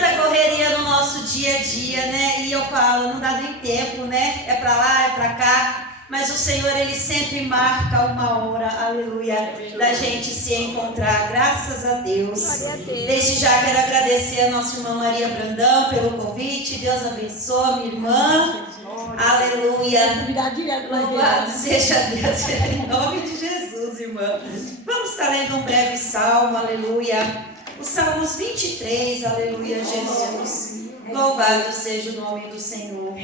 tanta correria no nosso dia a dia, né? E eu falo, não dá nem tempo, né? É para lá, é para cá. Mas o Senhor, Ele sempre marca uma hora, aleluia, da gente se encontrar, graças a Deus. Desde já quero agradecer a nossa irmã Maria Brandão pelo convite. Deus abençoe, minha irmã. Aleluia. Louvado seja Deus, em nome de Jesus, irmã. Vamos estar lendo um breve salmo, aleluia. O Salmos 23, aleluia, Jesus. Louvado seja o nome do Senhor.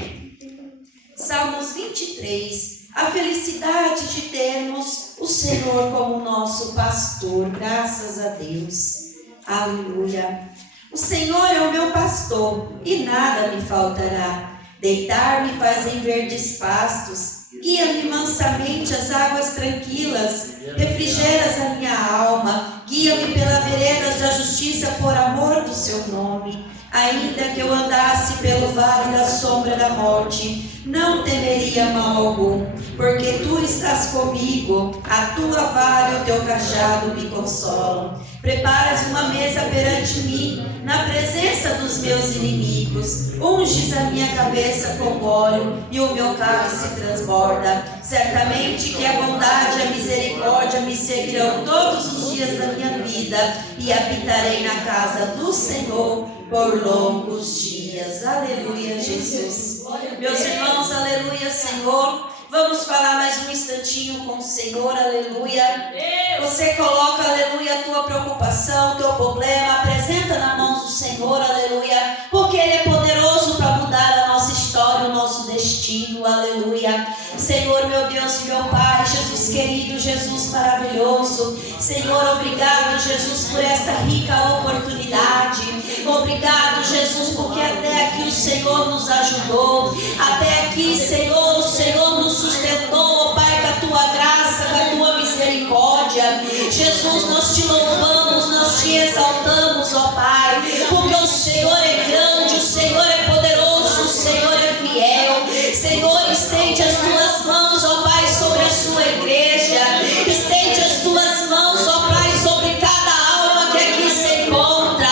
Salmos 23. A felicidade de termos o Senhor como nosso pastor, graças a Deus. Aleluia. O Senhor é o meu pastor e nada me faltará. Deitar-me faz em verdes pastos, guia-me mansamente às águas tranquilas, refrigeras a minha alma, guia-me pelas veredas da justiça por amor do seu nome. Ainda que eu andasse pelo vale da sombra da morte, não temeria mal algum, porque tu estás comigo, a tua vara e o teu cajado me consolam. Preparas uma mesa perante mim, na presença dos meus inimigos. Unges a minha cabeça com óleo e o meu cálice transborda. Certamente que a bondade e a misericórdia me seguirão todos os dias da minha vida, e habitarei na casa do Senhor por longos dias. Aleluia, Jesus. Meus irmãos, aleluia, Senhor. Vamos falar mais um instantinho com o Senhor, aleluia. Você coloca, aleluia, a tua preocupação, o teu problema, apresenta na mão do Senhor, aleluia, porque Ele é poderoso para mudar a nossa história, o nosso destino, aleluia. Senhor, meu Deus e meu Pai, Jesus querido, Jesus maravilhoso, Senhor, obrigado, Jesus, por esta rica oportunidade. Obrigado, Jesus, porque até aqui o Senhor nos ajudou, até aqui, Senhor, o Senhor nos sustentou, Pai, com a tua graça, com a tua misericórdia. Jesus, nós te louvamos, nós te exaltamos, ó Pai, porque o Senhor é grande, o Senhor é poderoso, o Senhor é fiel. Senhor, estende as tuas mãos, ó Pai, sobre a sua igreja, estende as tuas mãos, ó Pai, sobre cada alma que aqui se encontra.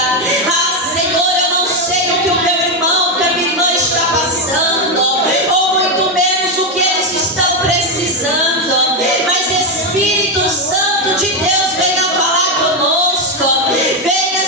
Senhor, eu não sei o que o meu irmão, que a minha irmã está passando, ou muito menos o que eles estão precisando, mas Espírito Santo de Deus, venha falar conosco, venha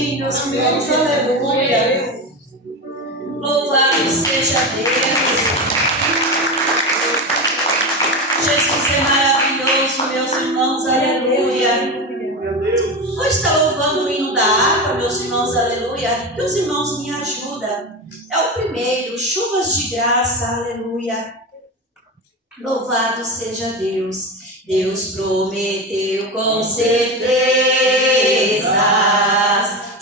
Amém, meus irmãos, aleluia. Louvado seja Deus. Jesus é maravilhoso, meus irmãos, aleluia. Vou estar louvando o hino da harpa, meus irmãos, aleluia. Que os irmãos me ajudam. É o primeiro, chuvas de graça, aleluia. Louvado seja Deus. Deus prometeu com certeza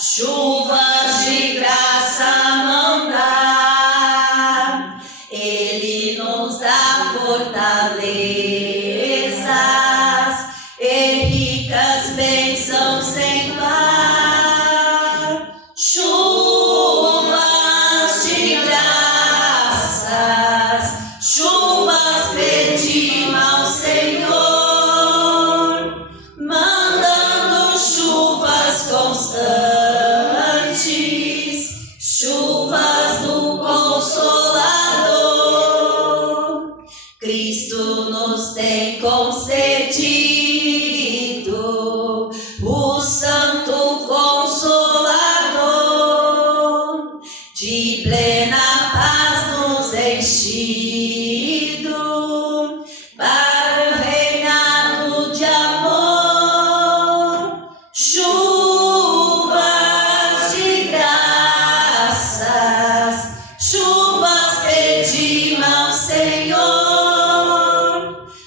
chuvas de graça mandar. Ele nos dá fortalezas e ricas bênçãos sem par. Chuvas de graças, chuvas pedimos ao Senhor, mandando chuvas constantes, chuvas do Consolador. Cristo nos tem concedido o Santo Consolador, de plena paz nos enchido, para o reinado de amor. Chuvas de graças, chuvas pedimos ao Senhor,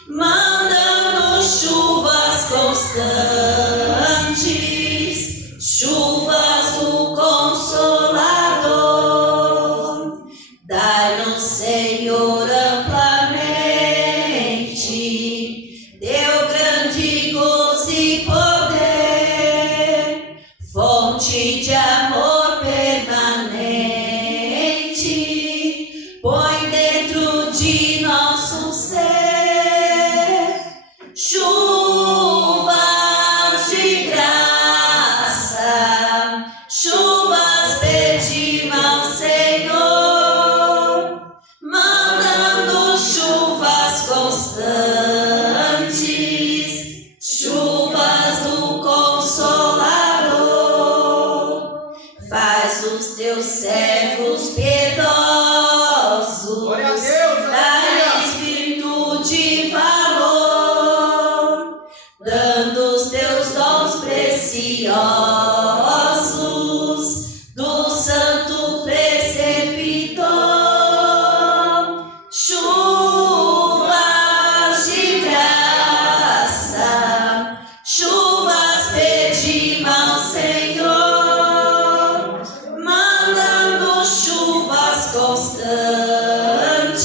mandando chuvas constantes, chuvas do Consolador. Dai-nos, Senhor, amplamente teu grande gozo e poder, fonte de amor permanente, põe dentro de nosso ser. Chuvas de graça, chuvas pedimos ao Senhor, mandando chuvas constantes, chuvas do Consolador. Faz os teus servos piedosos, dá espírito de valor, dando os teus dons preciosos do Santo Preceptor. Chuvas de graça, chuvas pedimos ao Senhor, mandando chuvas constantes,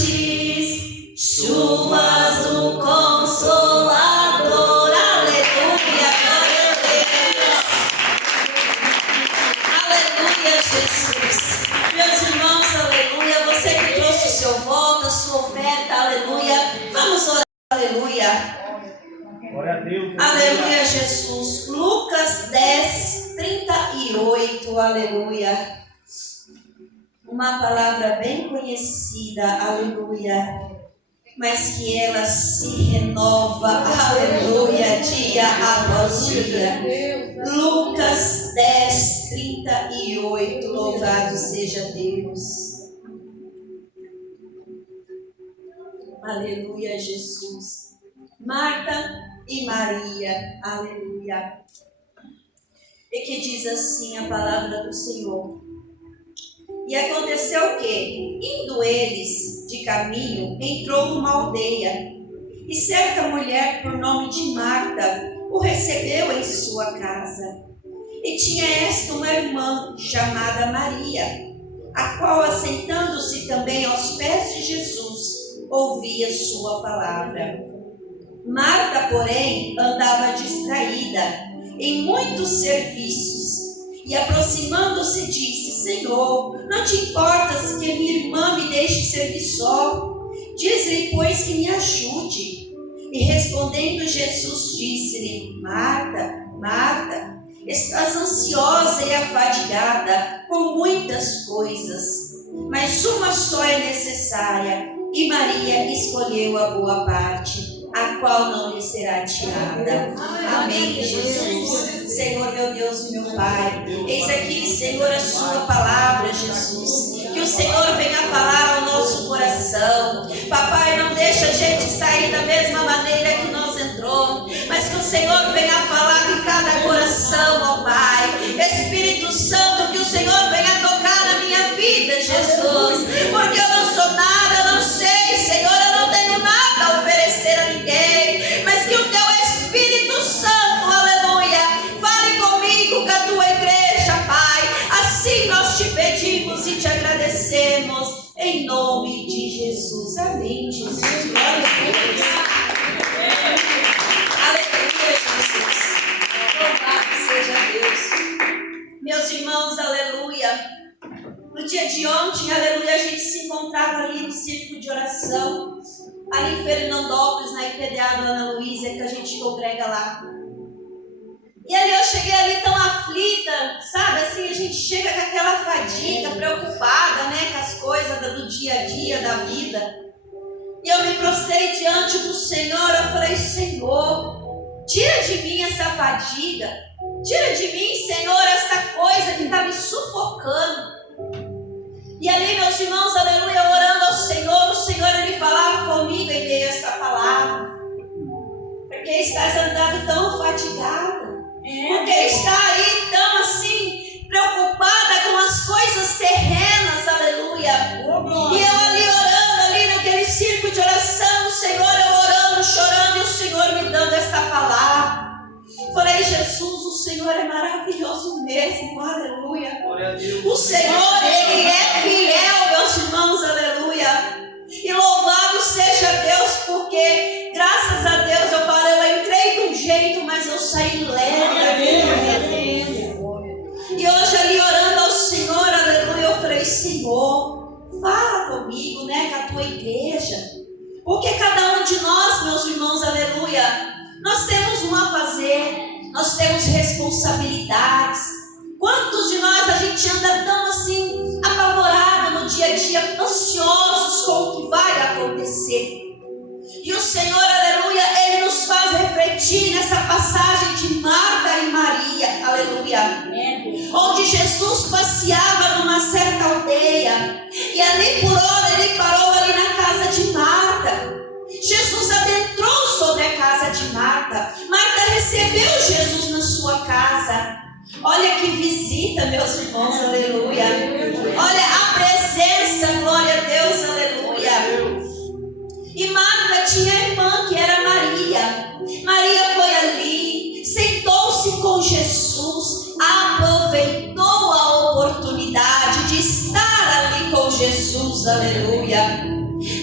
chuvas do Consolador. Aleluia, glória a Deus. Aleluia, Jesus. Meus irmãos, aleluia. Você que trouxe o seu voto, a sua oferta, aleluia. Vamos orar, aleluia. Glória a Deus. Aleluia, Jesus. Lucas 10, 38, aleluia. Uma palavra bem conhecida, aleluia, mas que ela se renova, aleluia, dia após dia. Lucas 10, 38, louvado seja Deus. Aleluia, Jesus. Marta e Maria, aleluia. E que diz assim a palavra do Senhor. E aconteceu que, indo eles de caminho, entrou numa aldeia, e certa mulher, por nome de Marta, o recebeu em sua casa. E tinha esta uma irmã, chamada Maria, a qual, assentando-se também aos pés de Jesus, ouvia sua palavra. Marta, porém, andava distraída em muitos serviços, e aproximando-se disse: Senhor, não te importas que minha irmã me deixe servir só? Diz-lhe, pois, que me ajude. E respondendo Jesus, disse-lhe: Marta, Marta, estás ansiosa e afadigada com muitas coisas, mas uma só é necessária, e Maria escolheu a boa parte, a qual não lhe será tirada. Amém, Jesus. Senhor, meu Deus e meu Pai, eis aqui, Senhor, a sua palavra, Jesus. Que o Senhor venha falar ao nosso coração. Papai, não deixa a gente sair da mesma maneira que nós entrou, mas que o Senhor venha falar em cada coração, ó Pai. Espírito Santo, que o Senhor venha tocar na minha vida, Jesus. Porque eu não sou nada, eu não sei, Senhor, eu não tenho nada a oferecer a ninguém, mas que o teu Espírito Santo, aleluia, fale comigo, com a tua igreja, Pai. Assim nós te pedimos e te agradecemos, em nome de Jesus. Amém, Jesus. Glória a Deus. Aleluia, Jesus. Louvado seja Deus. Meus irmãos, aleluia. No dia de ontem, aleluia, a gente se encontrava ali no círculo de oração, ali em Fernandópolis, na IPDA do Ana Luísa, que a gente congrega lá. E ali eu cheguei ali tão aflita, sabe, assim, a gente chega com aquela fadiga, preocupada, né, com as coisas do dia a dia, da vida. E eu me prostrei diante do Senhor, eu falei, Senhor, tira de mim essa fadiga, tira de mim, Senhor, essa coisa que está me sufocando. E ali, meus irmãos, aleluia, orando ao Senhor, o Senhor, Ele falava comigo em meio a esta palavra. Porque estás andando tão fatigada? Porque está aí tão assim, preocupada com as coisas terrenas, aleluia. E eu ali orando, ali naquele círculo de oração, o Senhor, eu orando, chorando, e o Senhor me dando esta palavra. Falei, Jesus, o Senhor é maravilhoso mesmo, aleluia. O Senhor, Ele é fiel, meus irmãos, aleluia. E louvado seja Deus, porque graças a Deus eu falo, eu entrei de um jeito, mas eu saí leve. E hoje ali orando ao Senhor, aleluia, eu falei, Senhor, fala comigo, né, com a tua igreja. Porque cada um de nós, meus irmãos, aleluia, nós temos um a fazer, nós temos responsabilidades. Quantos de nós a gente anda tão assim, apavorado no dia a dia, ansiosos com o que vai acontecer? E o Senhor, aleluia, Ele nos faz refletir nessa passagem de Marta e Maria, aleluia, onde Jesus passeava numa certa aldeia, e ali por hora Ele parou ali na casa de Marta. Jesus adentrou sobre a casa de Marta. Marta recebeu Jesus na sua casa. Olha que visita, meus irmãos, aleluia. Olha a presença, glória a Deus, aleluia. E Marta tinha a irmã que era Maria. Maria foi ali, sentou-se com Jesus, aproveitou a oportunidade de estar ali com Jesus, aleluia.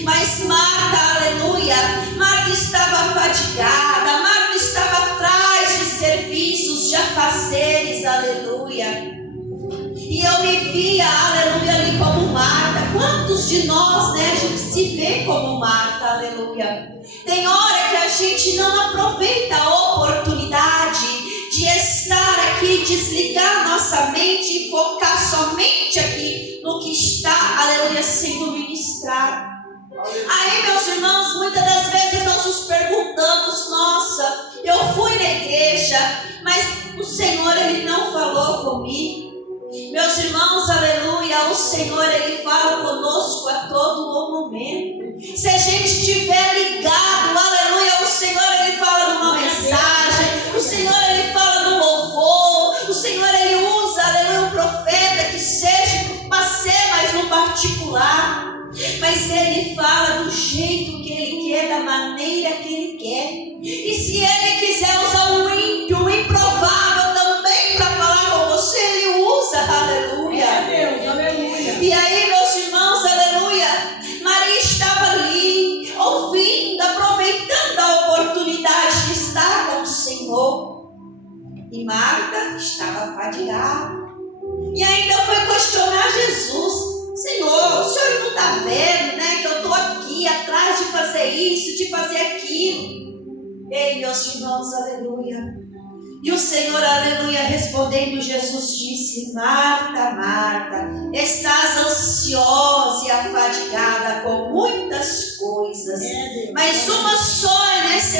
Mas Marta, aleluia, Marta estava fatigada, Marta estava atrás de serviços, de afazeres, aleluia. E eu me via, aleluia, ali como Marta. Quantos de nós, né, a gente se vê como Marta, aleluia. Tem hora que a gente não aproveita a oportunidade de estar aqui, desligar nossa mente e focar somente aqui no que está, aleluia, sendo ministrado. Aí, meus irmãos, muitas das vezes nós nos perguntamos, nossa, eu fui na igreja, mas o Senhor, Ele não falou comigo. Meus irmãos, aleluia, o Senhor, Ele fala conosco a todo o momento. Se a gente estiver ligado, aleluia, o Senhor, Ele fala numa mensagem, o Senhor, Ele fala no louvor, o Senhor, Ele usa, aleluia, um profeta que seja para ser mais no particular. Mas Ele fala do jeito que Ele quer, da maneira que Ele quer. E se Ele quiser usar um ímpio, um improvável também para falar com você, Ele usa, aleluia. Deus, aleluia. E aí, meus irmãos, aleluia, Maria estava ali, ouvindo, aproveitando a oportunidade de estar com o Senhor. E Marta estava fadigada. E ainda foi questionar Jesus. Senhor, o Senhor não está vendo, né, que eu estou aqui atrás de fazer isso, de fazer aquilo. Ei, meus irmãos, aleluia. E o Senhor, aleluia, respondendo, Jesus disse: Marta, Marta, estás ansiosa e afadigada com muitas coisas, mas uma só é necessária.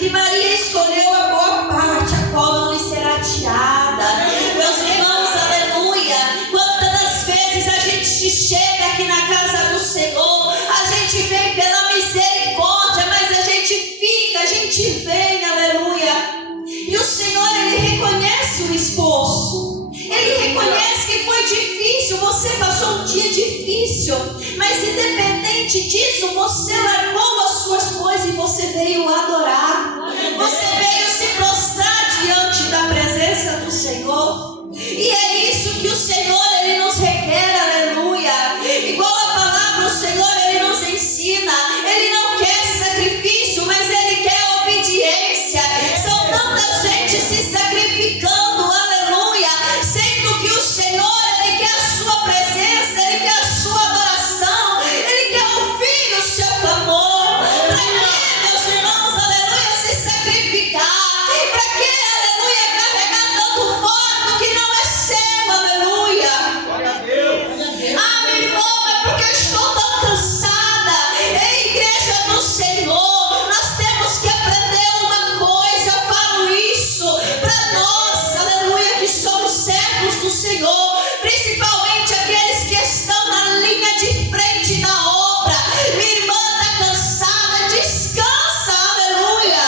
e Maria escolheu a boa parte, a qual não lhe será tirada. Meus irmãos, aleluia. Quantas das vezes a gente chega aqui na casa do Senhor, a gente vem pela misericórdia, mas a gente fica, a gente vem, aleluia. E o Senhor, Ele reconhece o esforço, Ele reconhece que foi difícil, você passou um dia difícil, mas independente disso, você largou as suas coisas e você veio adorar, você veio se prostrar diante da presença do Senhor. E é isso que o Senhor, Ele nos requer, aleluia. Igual a palavra, o Senhor, Ele nos ensina, Ele não quer sacrifício, mas Ele quer obediência. São tanta gente se sacrificando, aleluia, sendo que o Senhor, Ele quer a sua presença, Ele quer a sua adoração, Ele quer ouvir o seu clamor. Para que, meus irmãos, aleluia, se sacrificar? Para que, aleluia, carregar tanto fardo que não é seu, aleluia? Glória a Deus. Ah, meu irmão, é porque eu estou tão cansada. Ei, igreja do Senhor, nós temos que aprender uma coisa. Eu falo isso para nós, aleluia, que somos servos do Senhor, principalmente aqueles que estão na linha de frente da obra. Minha irmã está cansada, descansa, aleluia.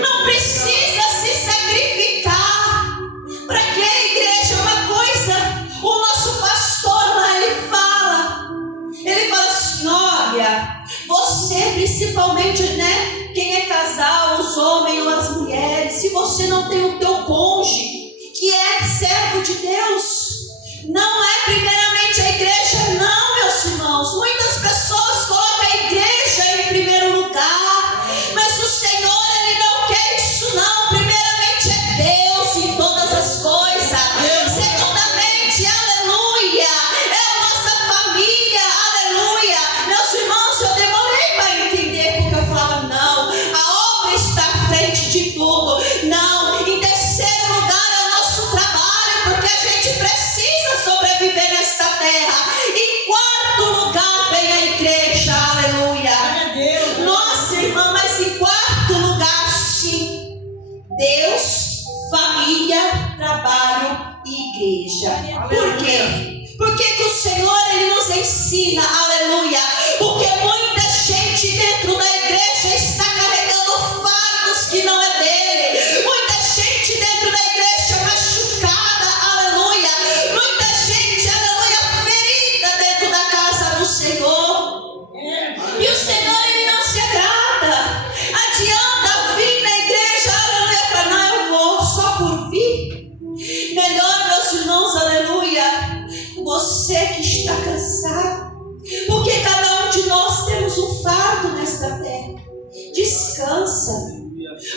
Não precisa se sacrificar. Para que, igreja? Uma coisa, o nosso pastor lá, ele fala assim, olha, você principalmente, né, quem é casal, os homens ou as mulheres, se você não tem o teu cônjuge, que é servo de Deus, não é primeiramente a igreja, não, meus irmãos. Muitas pessoas colocam a igreja em primeiro lugar, mas o Senhor, Ele não quer isso, não. Primeiramente é Deus em todas as coisas. Segundamente, aleluia, é a nossa família, aleluia. Meus irmãos, eu demorei para entender, porque eu falo, não, a obra está à frente de tudo. Não, em terceiro lugar é o nosso trabalho, porque a gente precisa sobreviver nesta terra. Em quarto lugar vem a igreja, aleluia. Nossa, irmã, mas em quarto lugar, sim, Deus, família, trabalho e igreja. Por quê? Porque que o Senhor, Ele nos ensina, aleluia, porque muita gente dentro da igreja está carregando fardos que não é dele. Muita gente dentro da igreja machucada, aleluia. Muita gente, aleluia, ferida dentro da casa do Senhor. E o Senhor, Ele não se agrada. Adianta vir na igreja, aleluia, para não, eu vou só por vir. Melhor, meus irmãos, aleluia, você que está cansado, porque cada um de nós temos um fardo nesta terra. Descansa,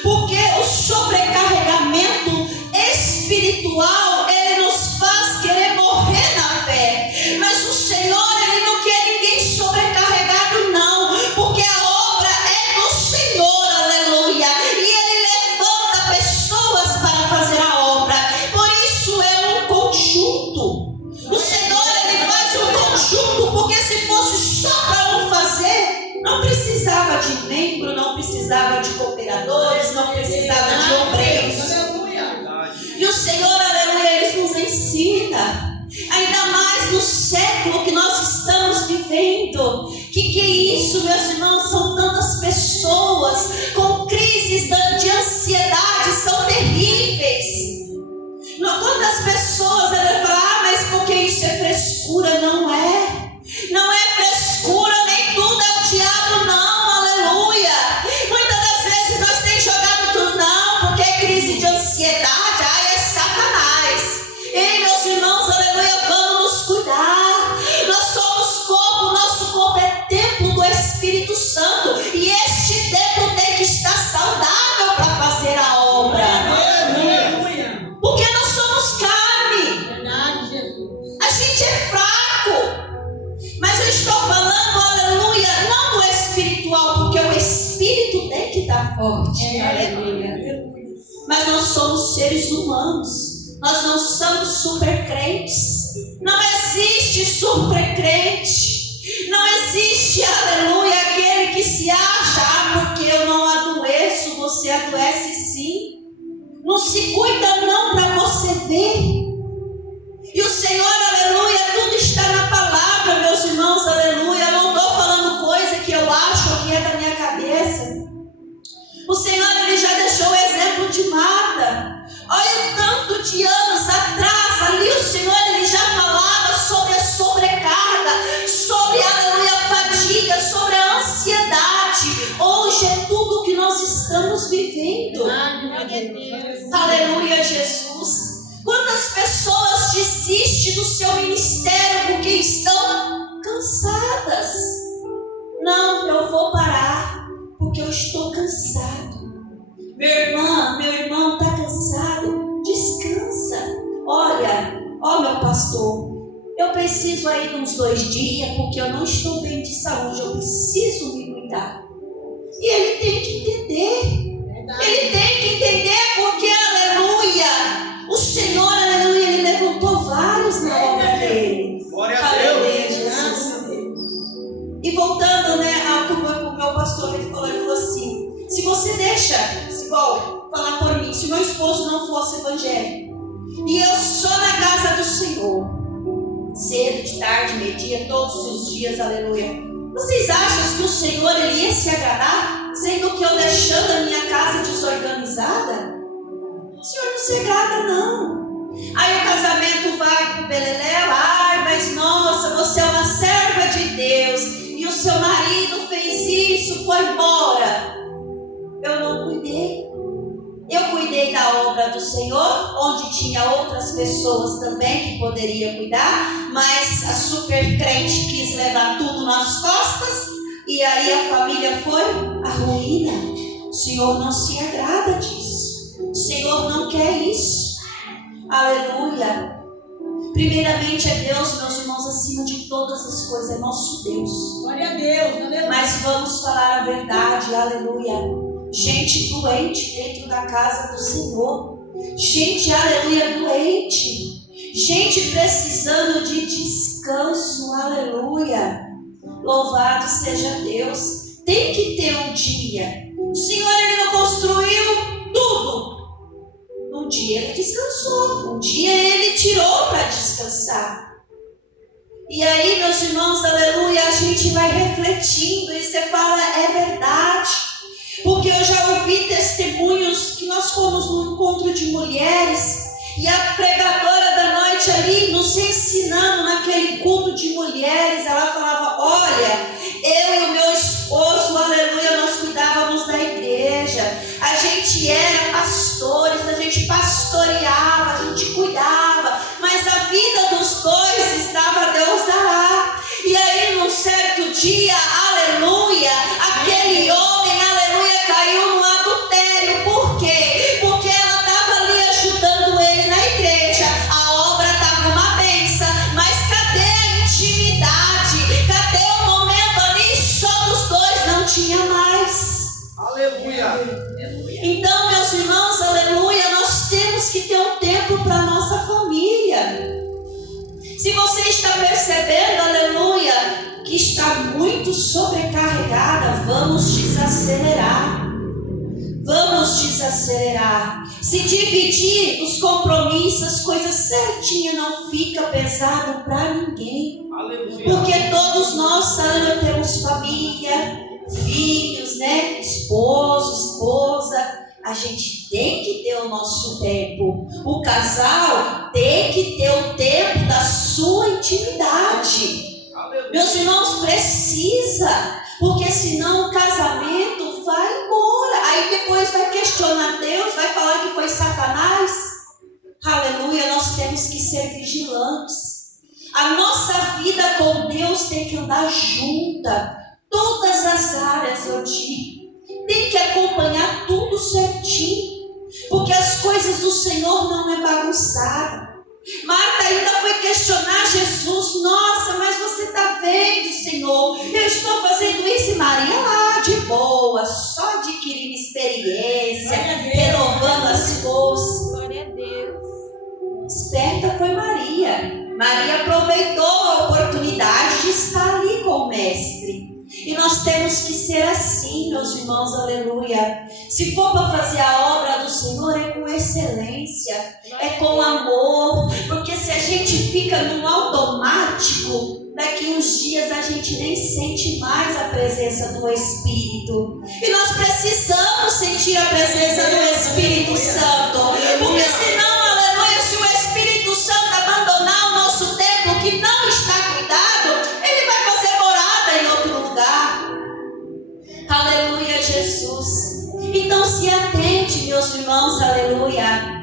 porque o sobrecarregamento espiritual, ele nos faz querer morrer na fé. Mas o Senhor, Ele não quer ninguém sobrecarregado, não, porque a obra é do Senhor, aleluia, e Ele levanta pessoas para fazer a obra. Por isso é um conjunto. O Senhor, Ele faz um conjunto, porque se fosse só para um fazer, não precisava de membro, não precisava de cooperadores, não precisava de obreiros. E o Senhor, aleluia, Ele nos ensina, ainda mais no século que nós estamos vivendo. Que é isso, meus irmãos? São tantas pessoas com crises de ansiedade, são terríveis. Quantas pessoas elas falam, mas porque isso é frescura? Não é. Não é frescura, nem tudo é o diabo, não, aleluia. Muitas das vezes nós temos jogado tudo, não, porque é crise de ansiedade, ai, é Satanás. Ei, meus irmãos, aleluia, vamos nos cuidar. Nós somos corpo, nosso corpo é templo do Espírito Santo, e este templo tem que estar saudável para fazer a obra. Porque nós somos carne. A gente é fraco. Mas eu estou falando, aleluia, não do espiritual, porque o espírito tem que estar forte. Aleluia. Mas nós somos seres humanos. Nós não somos super crentes. Não existe super crente. Não existe, aleluia, aquele que se acha, porque eu não adoeço, Aleluia, Jesus. Quantas pessoas desistem do seu ministério porque estão cansadas? Não, eu vou parar porque eu estou cansado. Minha irmã, meu irmão está cansado? Descansa. Olha, meu pastor, eu preciso aí de uns 2 dias porque eu não estou bem de saúde, eu preciso me cuidar. E ele tem que entender. Ele tem que entender porque, aleluia, o Senhor, aleluia, ele levantou vários na obra dele. Glória a Deus. Aleluia, Jesus. E voltando, né, ao que o meu pastor ele falou assim: se você deixa, igual falar por mim, se meu esposo não fosse evangélico e eu só na casa do Senhor, cedo, de tarde, meio-dia, todos os dias, aleluia, vocês acham que o Senhor ele ia se agradar, sendo que eu deixando a minha casa desorganizada? O Senhor não se agrada, não. Aí o casamento vai pro beleléu. Ai, mas nossa, você é uma serva de Deus e o seu marido fez isso, foi embora. Eu não cuidei. Eu cuidei da obra do Senhor, onde tinha outras pessoas também que poderiam cuidar, mas a super crente quis levar tudo nas costas e aí a família foi à ruína. O Senhor não se agrada disso. O Senhor não quer isso. Aleluia. Primeiramente é Deus, meus irmãos, acima de todas as coisas, é nosso Deus. Glória a Deus, aleluia. Mas vamos falar a verdade, aleluia. Gente doente dentro da casa do Senhor. Gente, aleluia, doente. Gente precisando de descanso, aleluia. Louvado seja Deus. Tem que ter um dia. O Senhor, ele não construiu tudo. Um dia ele descansou. Um dia ele tirou para descansar. E aí, meus irmãos, aleluia, a gente vai refletindo e você fala, é verdade. Porque eu já ouvi testemunhos que nós fomos num encontro de mulheres e a pregadora da noite ali nos ensinando naquele culto de mulheres, ela falava, olha, eu e o meu esposo, aleluia, nós cuidávamos da igreja, a gente era pastores, a gente pastoreava, a gente cuidava, mas a vida dos dois estava Deus dará. E aí num certo dia, aleluia, aquele homem, aleluia, caiu no adultério. Por quê? Porque ela estava ali ajudando ele na igreja, a obra estava uma benção, mas cadê a intimidade? Cadê o momento ali só dos dois? Não tinha mais. Aleluia. Então, meus irmãos, aleluia, nós temos que ter um tempo para a nossa família. Se você está percebendo, aleluia, que está muito sobrecarregada, vamos desacelerar. Vamos desacelerar. Se dividir os compromissos, as coisas certinhas, não fica pesado para ninguém. Aleluia. Porque todos nós, aleluia, temos família, filhos, né? Esposo, esposa. A gente tem que ter o nosso tempo. O casal tem que ter o tempo da sua intimidade. Aleluia. Meus irmãos, precisa. Porque senão o casamento vai embora. Aí depois vai questionar Deus, vai falar que foi Satanás. Aleluia, nós temos que ser vigilantes. A nossa vida com Deus tem que andar junta. Todas as áreas, eu digo. Tem que acompanhar tudo certinho. Porque as coisas do Senhor não é bagunçada. Marta ainda foi questionar Jesus. Nossa, mas você está vendo, Senhor? Eu estou fazendo isso. E Maria lá, de boa, só adquirindo experiência, renovando as forças. Glória a Deus. Esperta foi Maria. Maria aproveitou a oportunidade de estar ali com o Mestre. E nós temos que ser assim, meus irmãos, aleluia. Se for para fazer a obra do Senhor, é com excelência, é com amor. Porque se a gente fica num automático, daqui uns dias a gente nem sente mais a presença do Espírito. E nós precisamos sentir a presença do Espírito Santo. Porque senão, aleluia, se o Espírito Santo abandonar o nosso templo que não está cuidado, ele vai fazer morada em outro lugar. Aleluia, Jesus. Então se atente, meus irmãos, aleluia.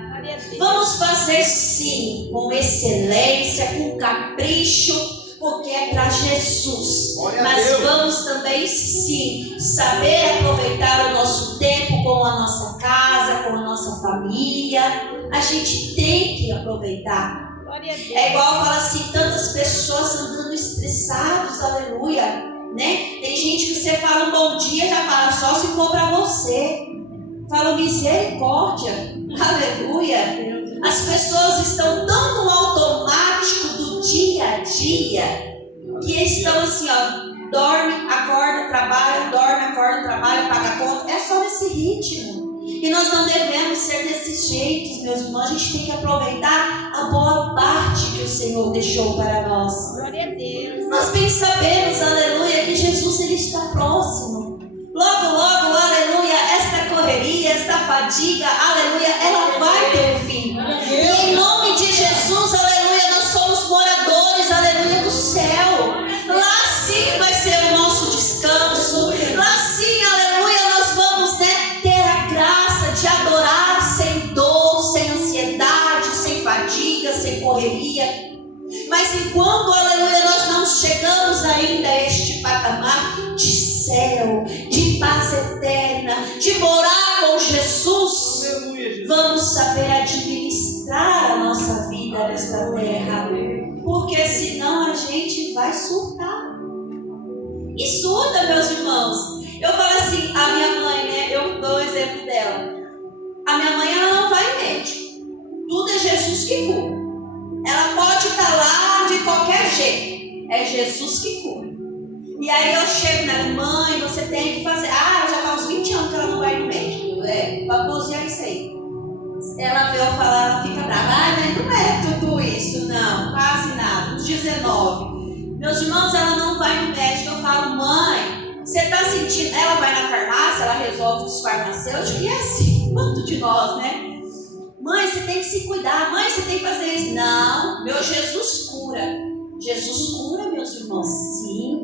Vamos fazer sim, com excelência, com capricho, porque é para Jesus. Mas vamos também sim saber aproveitar o nosso tempo com a nossa casa, com a nossa família. A gente tem que aproveitar. É igual fala assim, tantas pessoas andando estressados, aleluia, né? Tem gente que você fala um bom dia, já fala só se for para você. Fala misericórdia, aleluia. As pessoas estão tão no automático do dia a dia que estão assim, ó, dorme, acorda, trabalha, dorme, acorda, trabalha, paga conta. É só nesse ritmo. E nós não devemos ser desses jeitos, meus irmãos. A gente tem que aproveitar a boa parte que o Senhor deixou para nós. Glória a Deus. Nós bem sabemos, aleluia, que Jesus ele está próximo. Logo, logo, aleluia, esta correria, esta fadiga, aleluia, ela vai ter um fim. E em nome de Jesus, aleluia, nós somos moradores, aleluia, do céu. Lá sim vai ser o nosso descanso. Lá sim, aleluia, nós vamos, né, ter a graça de adorar sem dor, sem ansiedade, sem fadiga, sem correria. Mas enquanto, aleluia, nós não chegamos ainda a este patamar de céu, de paz eterna, de morar com Jesus, vamos saber administrar a nossa vida nesta terra, porque senão a gente vai surtar. E surta, meus irmãos. Eu falo assim, a minha mãe, né, eu dou o exemplo dela. A minha mãe, ela não vai em médico. Tudo é Jesus que cura. Ela pode estar lá de qualquer jeito. É Jesus que cura. E aí eu chego, né? Mãe, você tem que fazer. Ah, já faz uns 20 anos que ela não vai no médico. Babosear isso aí. Ela veio falar, ela fica brava. Ah, mas não é tudo isso, não. Quase nada. Uns 19. Meus irmãos, ela não vai no médico. Eu falo, mãe, você está sentindo. Ela vai na farmácia, ela resolve os farmacêuticos. E é assim, quanto de nós, né? Mãe, você tem que se cuidar. Mãe, você tem que fazer isso. Não, meu Jesus cura. Jesus cura, meus irmãos. Sim.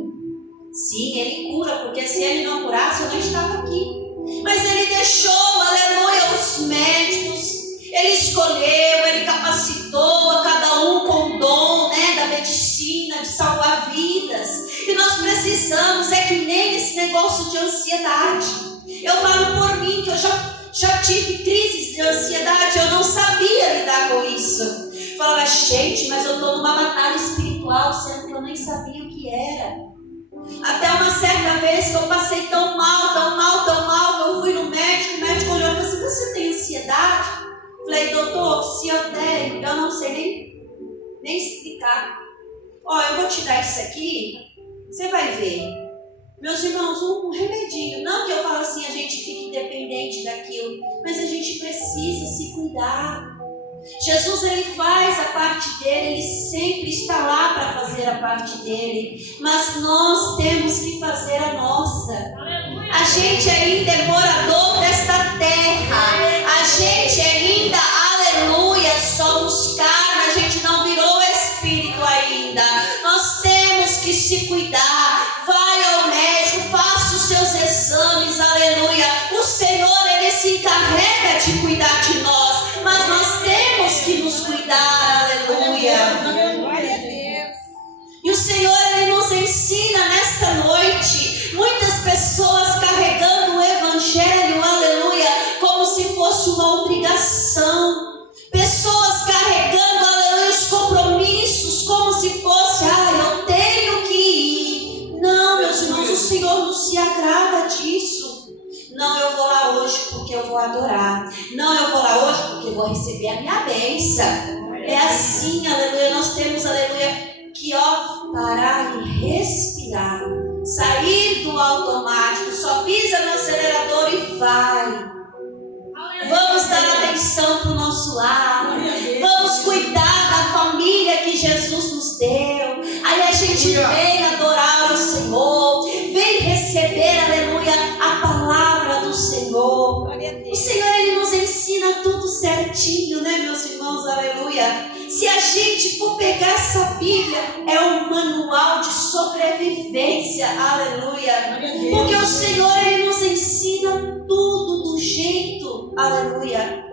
Sim, ele cura. Porque se ele não curasse, eu não estava aqui. Mas ele deixou, aleluia, os médicos. Ele escolheu, ele capacitou a cada um com o dom, né, da medicina, de salvar vidas. E nós precisamos, é que nem esse negócio de ansiedade. Eu falo por mim, que eu já tive crises de ansiedade, eu não sabia lidar com isso. Falava, gente, mas eu estou numa batalha espiritual, sendo que eu nem sabia o que era. Até uma certa vez que eu passei tão mal, que eu fui no médico, o médico olhou e falou assim, você tem ansiedade? Falei, doutor, se eu tenho, eu não sei nem explicar. Ó, eu vou te dar isso aqui, você vai ver. Meus irmãos, um remedinho. Não que eu falo assim, a gente fique dependente daquilo, mas a gente precisa se cuidar. Jesus, ele faz a parte dele, ele sempre está lá para fazer a parte dele, mas nós temos que fazer a nossa. A gente ainda é morador desta terra, a gente ainda, aleluia, somos carne, a gente não virou espírito ainda. Nós temos que se cuidar. Vai ao médico, faça os seus exames, aleluia. O Senhor, ele se encarrega de cuidar de nós, mas nós temos que nos cuidar, aleluia. E o Senhor, ele nos ensina nesta noite, muitas pessoas carregando o evangelho, aleluia, como se fosse uma obrigação. Pessoas carregando, aleluia, os compromissos, como se fosse, eu tenho que ir. Não, meus irmãos, o Senhor não se agrada disso. Não, eu vou lá hoje porque eu vou adorar. Não, eu vou lá hoje porque eu vou receber a minha bênção. É assim, aleluia, nós temos, aleluia, que parar e respirar. Sair do automático, só pisa no acelerador e vai. Vamos dar atenção para o nosso lar. Vamos cuidar da família que Jesus nos deu. Aí a gente vem adorar o Senhor. Vem receber, aleluia, a palavra do Senhor. O Senhor, ele nos ensina tudo certinho, né, meus irmãos, aleluia. Se a gente for pegar essa Bíblia é um manual de sobrevivência, aleluia. Porque o Senhor, Ele nos ensina tudo do jeito, aleluia.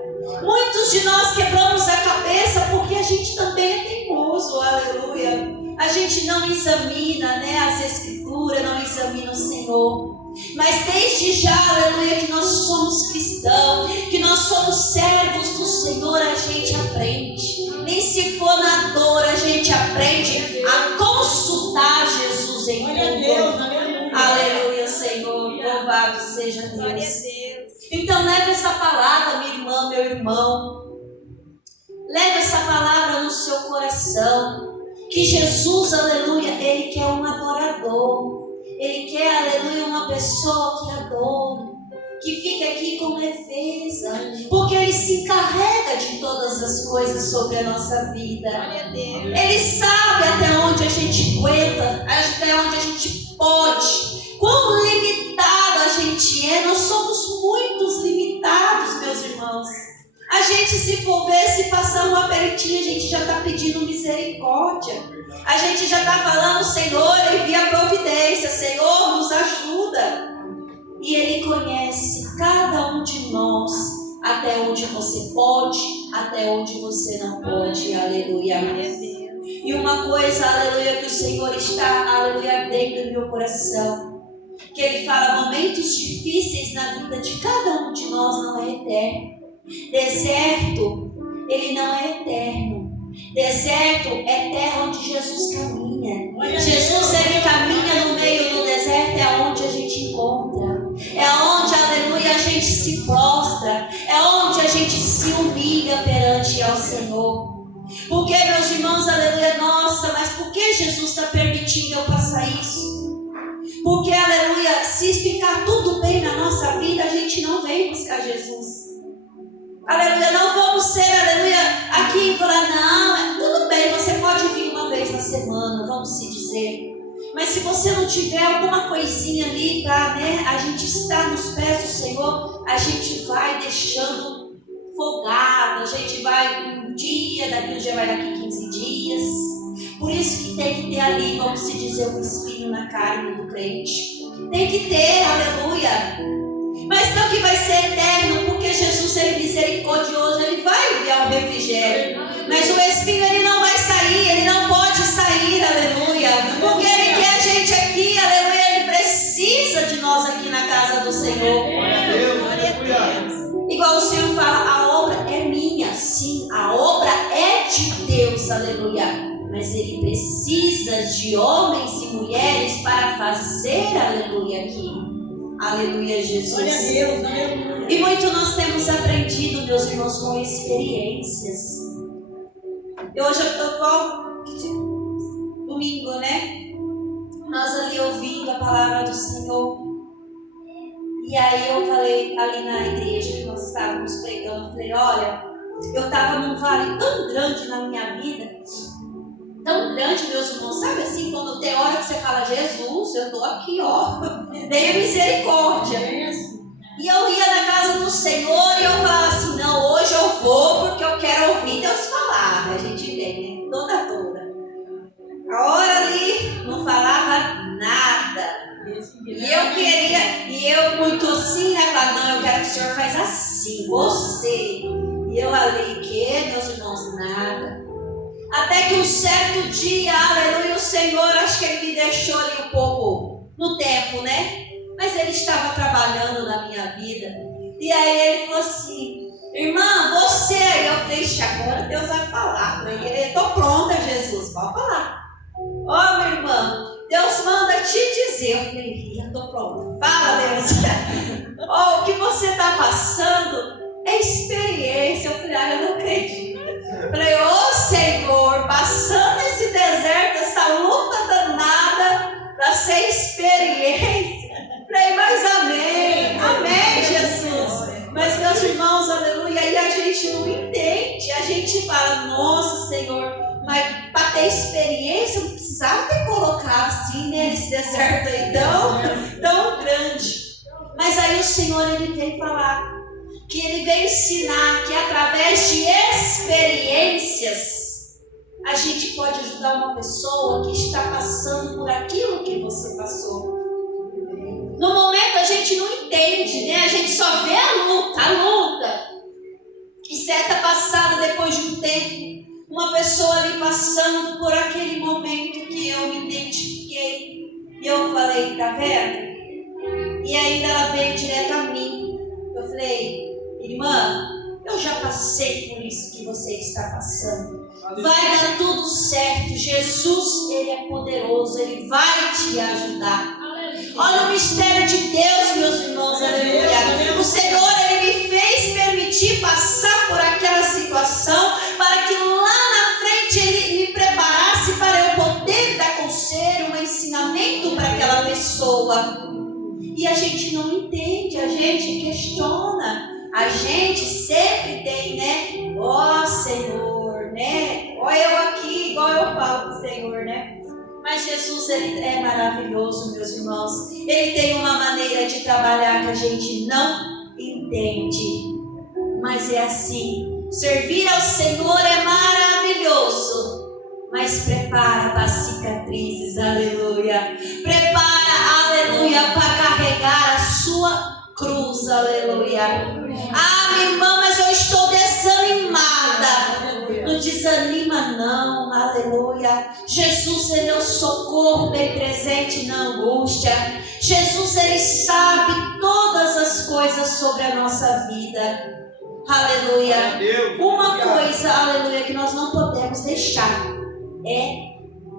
Muitos de nós quebramos a cabeça porque a gente também é teimoso, aleluia. A gente não examina, né, as Escrituras, não examina o Senhor. Mas desde já, aleluia, que nós somos cristãos, que nós somos servos do Senhor, a gente aprende. Nem se for na dor, a gente aprende a consultar Jesus em tudo. Aleluia, Senhor, louvado seja Deus. Então leve essa palavra, minha irmã, meu irmão. Leve essa palavra no seu coração. Que Jesus, aleluia, Ele quer um adorador. Ele quer, aleluia, uma pessoa que adora, que fique aqui com leveza, porque Ele se encarrega de todas as coisas sobre a nossa vida. Ele sabe até onde a gente aguenta, até onde a gente pode, quão limitado a gente é. Nós somos muitos limitados, meus irmãos. A gente, se for ver, se passar um apertinho, a gente já está pedindo misericórdia. A gente já está falando, Senhor, envia providência, Senhor, nos ajuda. E Ele conhece cada um de nós, até onde você pode, até onde você não pode, aleluia. E uma coisa, aleluia, que o Senhor está, aleluia, dentro do meu coração, que Ele fala, momentos difíceis na vida de cada um de nós não é eterno. Deserto, ele não é eterno. Deserto é terra onde Jesus caminha. Jesus, Ele caminha no meio do deserto, é onde a gente encontra. É onde, aleluia, a gente se prostra. É onde a gente se humilha perante ao Senhor. Porque, meus irmãos, aleluia, nossa, mas por que Jesus está permitindo eu passar isso? Porque, aleluia, se ficar tudo bem na nossa vida, a gente não vem buscar Jesus. Aleluia, não vamos ser, aleluia, aqui e falar, não, tudo bem, você pode vir uma vez na semana, vamos se dizer. Mas se você não tiver alguma coisinha ali para, né, a gente estar nos pés do Senhor, a gente vai deixando folgado, a gente vai um dia, daqui um dia vai daqui 15 dias. Por isso que tem que ter ali, vamos se dizer, um espinho na carne do crente. Tem que ter, aleluia. Mas não que vai ser eterno, porque Jesus é misericordioso, Ele vai enviar o refrigério. Mas o espinho, ele não vai sair, ele não pode sair, aleluia. Porque Ele quer a gente aqui, aleluia. Ele precisa de nós aqui na casa do Senhor. Igual o Senhor fala, a obra é minha, sim, a obra é de Deus, aleluia. Mas Ele precisa de homens e mulheres para fazer, aleluia, aqui. Aleluia, Jesus. Glória a Deus, aleluia. E muito nós temos aprendido, meus irmãos, com experiências. E hoje eu estou domingo, né? Nós ali ouvindo a palavra do Senhor. E aí eu falei ali na igreja que nós estávamos pregando, eu falei, olha, eu estava num vale tão grande na minha vida, tão grande, meus irmãos, sabe assim, quando tem hora que você fala, Jesus, eu estou aqui, ó, dei misericórdia. E eu ia na casa do Senhor e eu falava assim, não, hoje eu vou porque eu quero ouvir Deus falar. A gente vem, né? Toda. A hora ali não falava nada. E eu muito assim, né? Falava, não, eu quero que o Senhor faz assim, você. E eu ali, que, meus irmãos, nada. Até que um certo dia, aleluia, o Senhor, acho que Ele me deixou ali um pouco no tempo, né? Mas Ele estava trabalhando na minha vida. E aí Ele falou assim, irmã, você aí. Eu falei, agora Deus vai falar. Eu estou pronta, Jesus, pode falar. Ó, minha irmã, Deus manda te dizer. Eu falei, já estou pronta. Fala, Deus. Ó, o que você está passando é experiência. Eu falei, eu não acredito. Eu falei, Senhor, passando esse deserto, essa luta danada, para ser experiência. Falei, mas amém, Jesus. Mas meus irmãos, aleluia, aí a gente não entende, a gente fala, nossa, Senhor, mas para ter experiência, não precisava ter colocado assim, né, esse deserto aí tão grande. Mas aí o Senhor, Ele veio falar, que Ele veio ensinar que através de experiências, a gente pode ajudar uma pessoa que está passando por aquilo que você passou. No momento a gente não entende, né? A gente só vê a luta. E certa passada, depois de um tempo, uma pessoa ali passando por aquele momento que eu me identifiquei. E eu falei, tá vendo? E ainda ela veio direto a mim. Eu falei, irmã, eu já passei por isso que você está passando. Vai dar tudo certo. Jesus, Ele é poderoso. Ele vai te ajudar. Olha o mistério de Deus, meus irmãos. Aleluia. O Senhor, Ele me fez permitir passar por aquela situação para que lá na frente Ele me preparasse para eu poder dar conselho, um ensinamento para aquela pessoa. E a gente não entende, a gente questiona. A gente sempre tem, né? Ó Senhor, né? Ó eu aqui, igual eu falo pro Senhor, né? Mas Jesus, Ele é maravilhoso, meus irmãos. Ele tem uma maneira de trabalhar que a gente não entende. Mas é assim. Servir ao Senhor é maravilhoso. Mas prepara para as cicatrizes, aleluia. Prepara, aleluia, para carregar a sua cruz, aleluia. Ah, minha irmã, mas eu estou desanimada. Não desanima não, aleluia. Jesus, Ele é o socorro bem presente na angústia. Jesus, Ele sabe todas as coisas sobre a nossa vida. Aleluia. Uma coisa, aleluia, que nós não podemos deixar é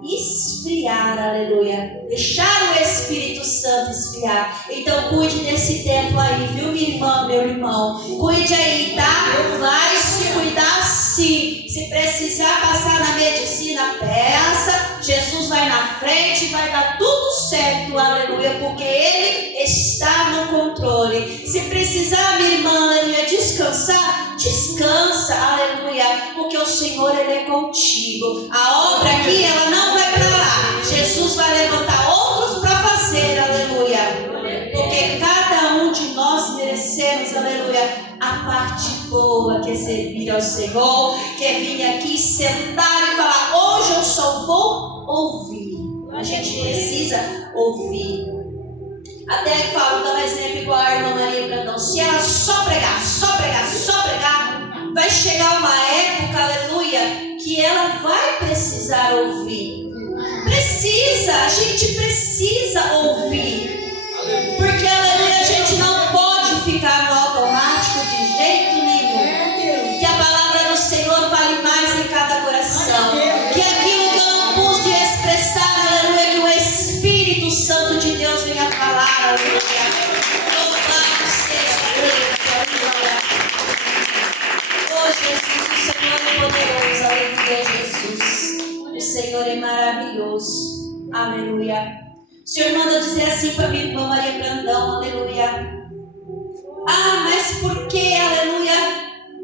esfriar, aleluia. Deixar o Espírito Santo esfriar. Então cuide desse tempo aí, viu, minha irmã, meu irmão? Cuide aí, tá? Vai se cuidar sim. Se precisar passar na medicina, peça. Jesus vai na frente, vai dar tudo certo, aleluia, porque Ele está no controle. Se precisar, minha irmã, aleluia, descansar, descansa, aleluia, porque o Senhor, Ele é contigo. A obra aqui, ela não vai para lá. Jesus vai levantar outros para fazer, aleluia, porque cada um de nós merecemos, aleluia, a parte boa que é servir ao Senhor, que é vir aqui sentar e falar, hoje eu só vou ouvir. A gente precisa ouvir. Até falo, dá um exemplo igual a irmã Maria Brandão. Se ela só pregar, vai chegar uma época, aleluia, que ela vai precisar ouvir. A gente precisa ouvir. Porque, aleluia, a gente não pode ficar no automático de jeito nenhum. Que a palavra do Senhor fale mais em cada coração. Que aquilo que eu não pude expressar, aleluia, que o Espírito Santo de Deus venha falar, aleluia. Louvado seja Deus, aleluia. Oh Jesus, o Senhor é poderoso, aleluia, Jesus. O Senhor é maravilhoso, aleluia. O Senhor manda dizer assim para minha irmã Maria Brandão, aleluia. Ah, mas por que, aleluia,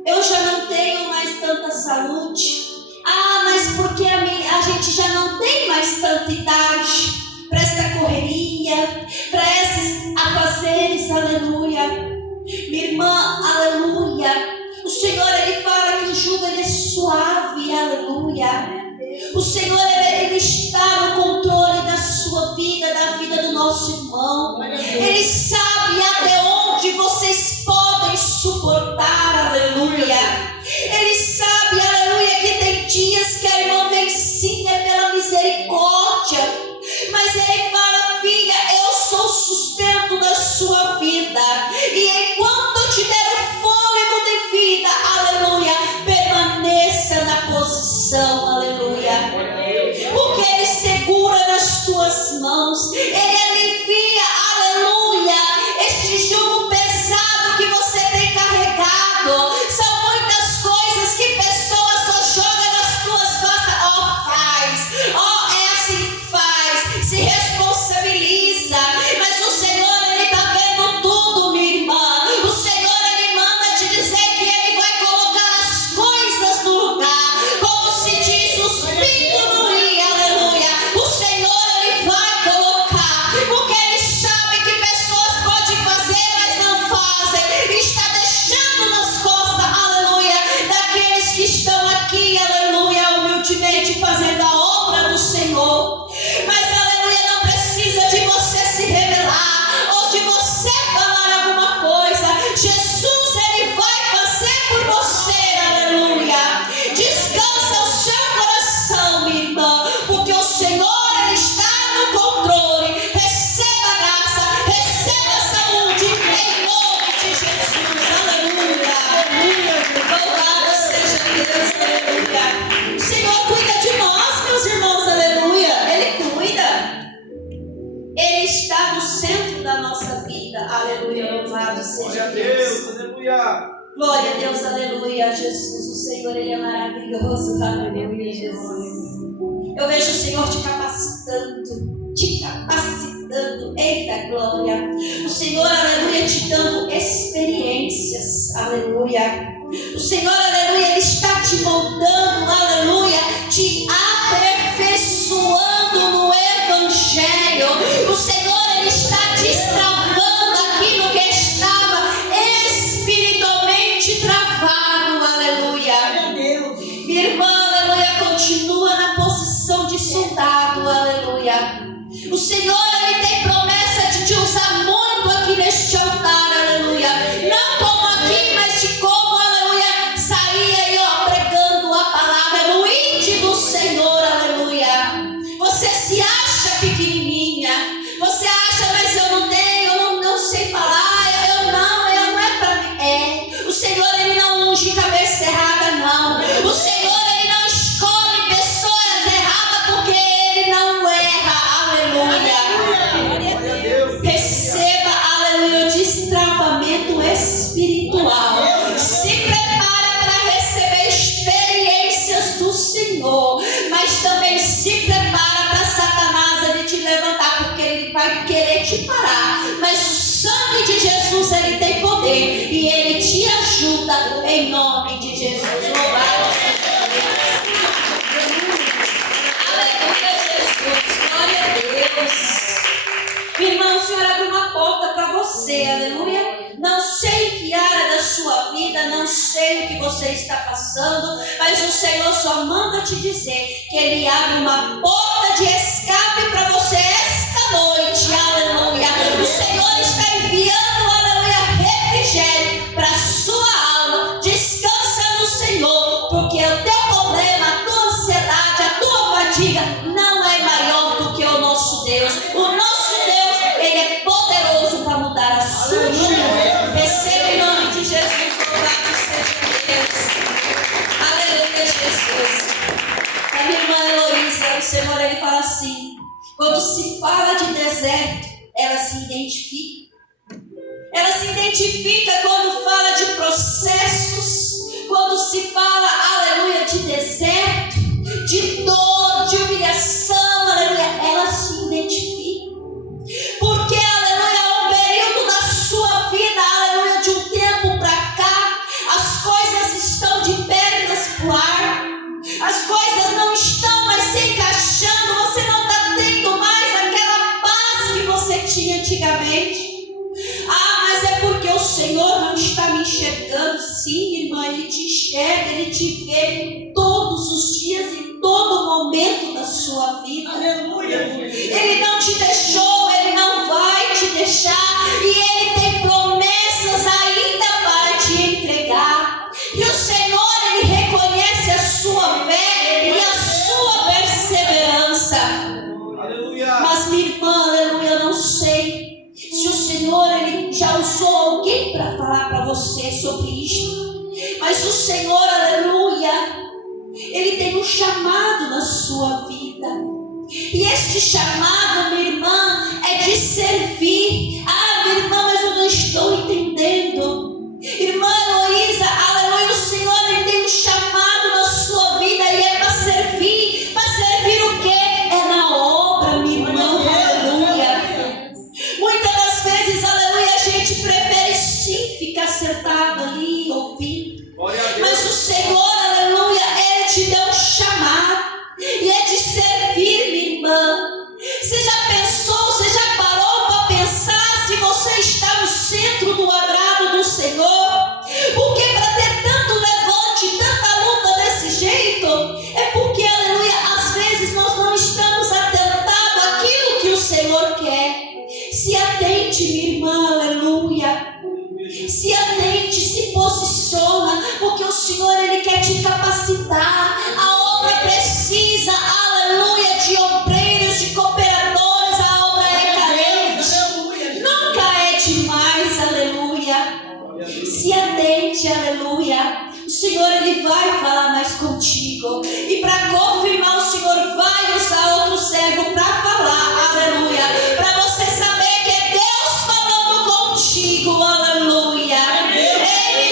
eu já não tenho mais tanta saúde? Ah, mas por que a gente já não tem mais tanta idade para essa correria, para esses afazeres, aleluia. Minha irmã, aleluia. O Senhor, Ele fala que o jugo, Ele é suave, aleluia. O Senhor, Ele está no controle da sua vida, da vida do nosso irmão. Ele sabe até onde vocês podem suportar, aleluia. Ele sabe, aleluia, que tem dias que a irmã vem sim, é pela misericórdia. Mas Ele fala, filha, eu sou o sustento da sua vida. E enquanto eu te der o fôlego de vida, aleluia, permaneça na posição, aleluia. Aleluia. Glória a Deus, aleluia, Jesus. O Senhor, Ele é maravilhoso, aleluia, Jesus. Eu vejo o Senhor te capacitando, eita glória. O Senhor, aleluia, te dando experiências, aleluia. O Senhor, aleluia, Ele está te moldando, aleluia, te aperfeiçoando no Evangelho. O Senhor, Ele está destravando aquilo que estava espiritualmente travado, aleluia. Minha irmã, aleluia, continua na posição de soldado, aleluia. O Senhor, Ele tem promessa de te usar muito aqui neste altar, aleluia. Não como aqui, mas de como, aleluia, sair aí, ó, pregando a palavra no índio do Senhor, aleluia. Você se acha pequenininha, você acha, mas eu não tenho, eu não sei falar, eu não é pra mim. O Senhor, Ele não unge cabeça errada, não. O Senhor, Ele não escolhe pessoas erradas porque Ele não erra, aleluia. Receba, aleluia, o destravamento espiritual. Se prepara para receber experiências do Senhor, mas também se prepara para Satanás ele te levantar, porque ele vai querer te parar. Mas o sangue de Jesus, ele tem poder e ele te ajuda em nome de Jesus. Louvado seja Deus. Aleluia, Jesus. Glória a Deus. Irmão, o Senhor abre uma porta para você, aleluia. Não sei que área da sua vida, não sei o que você está passando, mas o Senhor só manda te dizer que Ele abre uma porta de escape para você esta noite, aleluia. O Senhor está enviando, aleluia, refrigério para a sua alma. Descansa no Senhor, porque o teu problema, a tua ansiedade, a tua fadiga não é maior do que o nosso Deus. O nosso Deus, Ele é poderoso para mudar a sua história. Receba em nome de Jesus, louvado seja Deus. Aleluia, Jesus. A minha irmã Heloísa, o Senhor, Ele fala assim: quando se fala de deserto, ela se identifica. Ela se identifica quando fala de processos, quando se fala, aleluia, de deserto, de dor, de humilhação, aleluia, ela se identifica. Porque, aleluia, é um período da sua vida, aleluia, de um tempo para cá, as coisas estão de pernas pro ar, as coisas não estão mais se encaixando, você não está tendo mais aquela paz que você tinha antigamente. Mas é porque o Senhor não está me enxergando. Sim, irmã, Ele te enxerga, Ele te vê todos os dias, em todo momento da sua vida. Aleluia. Ele não te deixou, Ele não vai te deixar, e Ele tem promessas ainda para te entregar. E o Senhor, Ele reconhece a sua fé e a sua perseverança. Aleluia. Mas minha irmã, aleluia, eu não sei se o Senhor, Ele já usou alguém para falar para você sobre isto, mas o Senhor, aleluia, Ele tem um chamado na sua vida, e este chamado, minha irmã, é de servir. Minha irmã, mas eu não estou entendendo. Irmã Heloísa, aleluia, o Senhor, Ele tem um chamado na sua vida, e é para servir. Para servir o quê? É na obra, minha irmã, aleluia. Muitas das vezes, aleluia, a gente prefere sim ficar sentado ali, ouvindo. Mas o Senhor, aleluia, Ele te deu um chamado, e é de servir, minha irmã. Você já pensou, você já parou para pensar se você está no centro do agrado do Senhor? Porque para ter tanto levante, tanta luta desse jeito, é porque, aleluia, às vezes nós não estamos atentados àquilo que o Senhor quer. Se atente, minha irmã, aleluia. Se atente, se posiciona, porque o Senhor, Ele quer te capacitar. A obra precisa, aleluia, de obreiros, de cooperadores. A obra é carente, nunca é demais, aleluia. Se atente, aleluia. O Senhor, Ele vai falar mais contigo, e para confirmar, o Senhor vai usar outro servo para falar, aleluia, para você saber que é Deus falando contigo, aleluia. Ele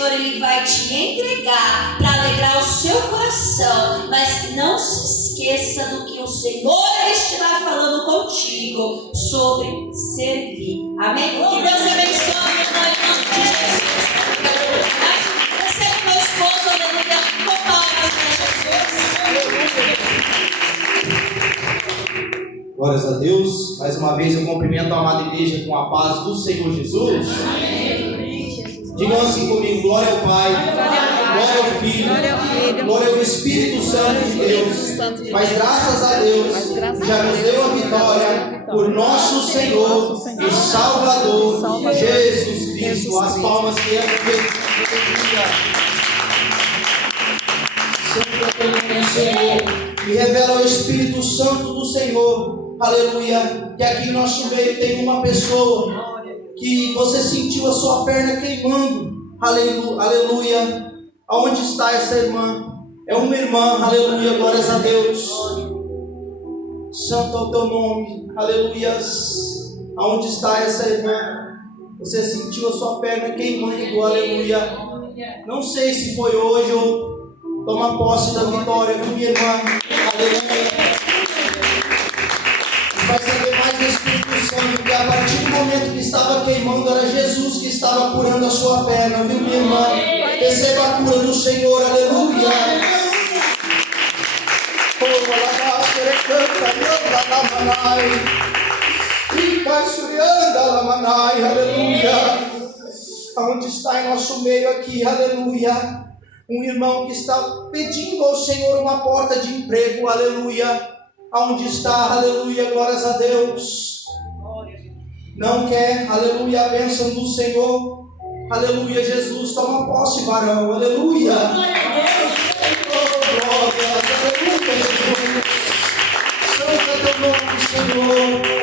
Senhor ele vai te entregar para alegrar o seu coração, mas não se esqueça do que o Senhor estará falando contigo sobre servir. Amém? Que Deus abençoe em nome de Jesus. Recebe meu esposo, aleluia, com palmas para Jesus. Glórias a Deus. Mais uma vez eu cumprimento a amada igreja com a paz do Senhor Jesus. Digam assim comigo: glória ao Pai, glória ao Filho, glória ao Espírito Santo de Deus. Mas graças a Deus já nos deu a vitória por nosso Senhor e Salvador Jesus Cristo. As palmas que é para Jesus. Senhor, me revela o Espírito Santo do Senhor, aleluia, que aqui em nosso meio tem uma pessoa que você sentiu a sua perna queimando, aleluia. Aonde está essa irmã? É uma irmã, aleluia, glórias a Deus. Santo é o teu nome, aleluia. Aonde está essa irmã? Você sentiu a sua perna queimando, aleluia. Não sei se foi hoje ou toma posse da vitória, viu, minha irmã? Aleluia. Vai saber mais do Espírito Santo, que a partir do momento que estava queimando, era Jesus que estava curando a sua perna, viu, minha irmã? Receba a cura do Senhor, aleluia. Aleluia. Aonde está em nosso meio aqui, aleluia, um irmão que está pedindo ao Senhor uma porta de emprego, aleluia. Aonde está, aleluia, glórias a Deus. Não quer, aleluia, a bênção do Senhor, aleluia. Jesus, toma posse, varão, aleluia. Oh, glória, aleluia, Jesus. Santo é teu nome, Senhor.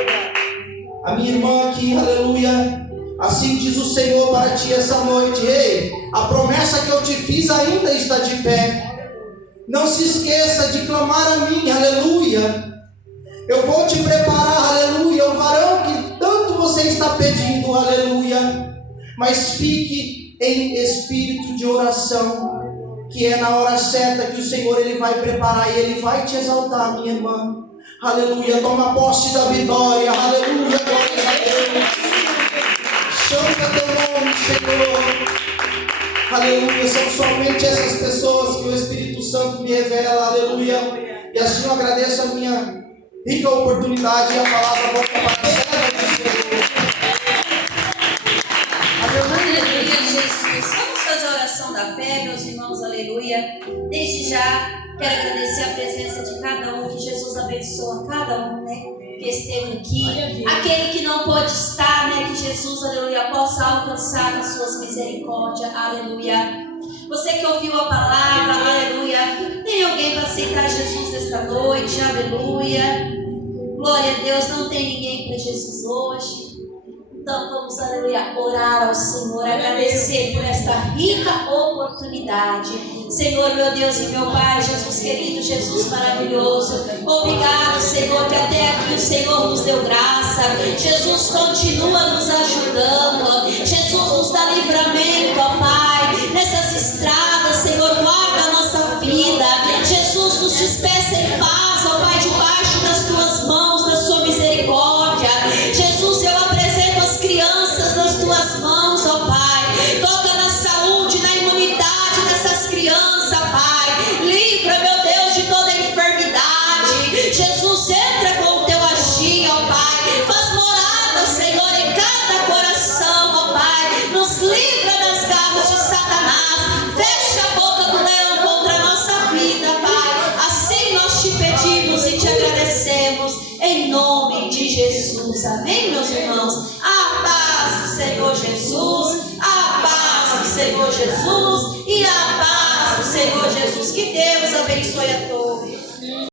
A minha irmã aqui, aleluia. Assim diz o Senhor para ti essa noite: ei, a promessa que eu te fiz ainda está de pé. Não se esqueça de clamar a mim, aleluia. Eu vou te preparar, aleluia, o varão que tanto você está pedindo, aleluia. Mas fique em espírito de oração, que é na hora certa que o Senhor ele vai preparar e ele vai te exaltar, minha irmã. Aleluia, toma posse da vitória, aleluia, glória a Deus. Chama teu nome, Senhor. Aleluia, são somente essas pessoas que o Espírito Santo me revela, aleluia. E assim eu agradeço a minha rica oportunidade e a palavra volta para a serva do Senhor. Aleluia, Jesus. Vamos fazer a oração da fé, meus irmãos, aleluia. Desde já, quero agradecer a presença de cada um, que Jesus abençoa cada um, né, que esteve aqui. Aquele que não pôde estar, né, que Jesus, aleluia, possa alcançar as suas misericórdias, aleluia. Você que ouviu a palavra, aleluia. Tem alguém para aceitar Jesus esta noite, aleluia. Glória a Deus, não tem ninguém para Jesus hoje. Então vamos, aleluia, orar ao Senhor, agradecer por esta rica oportunidade. Senhor, meu Deus e meu Pai, Jesus querido, Jesus maravilhoso, obrigado, Senhor, que até aqui o Senhor nos deu graça. Jesus continua nos ajudando. Jesus nos dá livramento, ó Pai, nessas estradas, Senhor, guarda a nossa vida. Jesus nos despeça em paz, ó Pai, debaixo das tuas mãos, da sua misericórdia. Jesus, eu apresento as crianças nas tuas mãos, ó Pai. Toca na saúde, na imunidade dessas crianças, Pai. Livra, meu Deus, de toda enfermidade. Jesus, entra com o teu agir, ó Pai. Faz morada, Senhor, em cada coração, ó Pai. Nos livra das garras de Satanás. Fecha a boca do leão contra a nossa vida, Pai. Assim nós te pedimos e te agradecemos, em nome de Jesus. Amém, meus irmãos? A paz do Senhor Jesus, a paz do Senhor Jesus e a paz do Senhor Jesus. Que Deus abençoe a todos.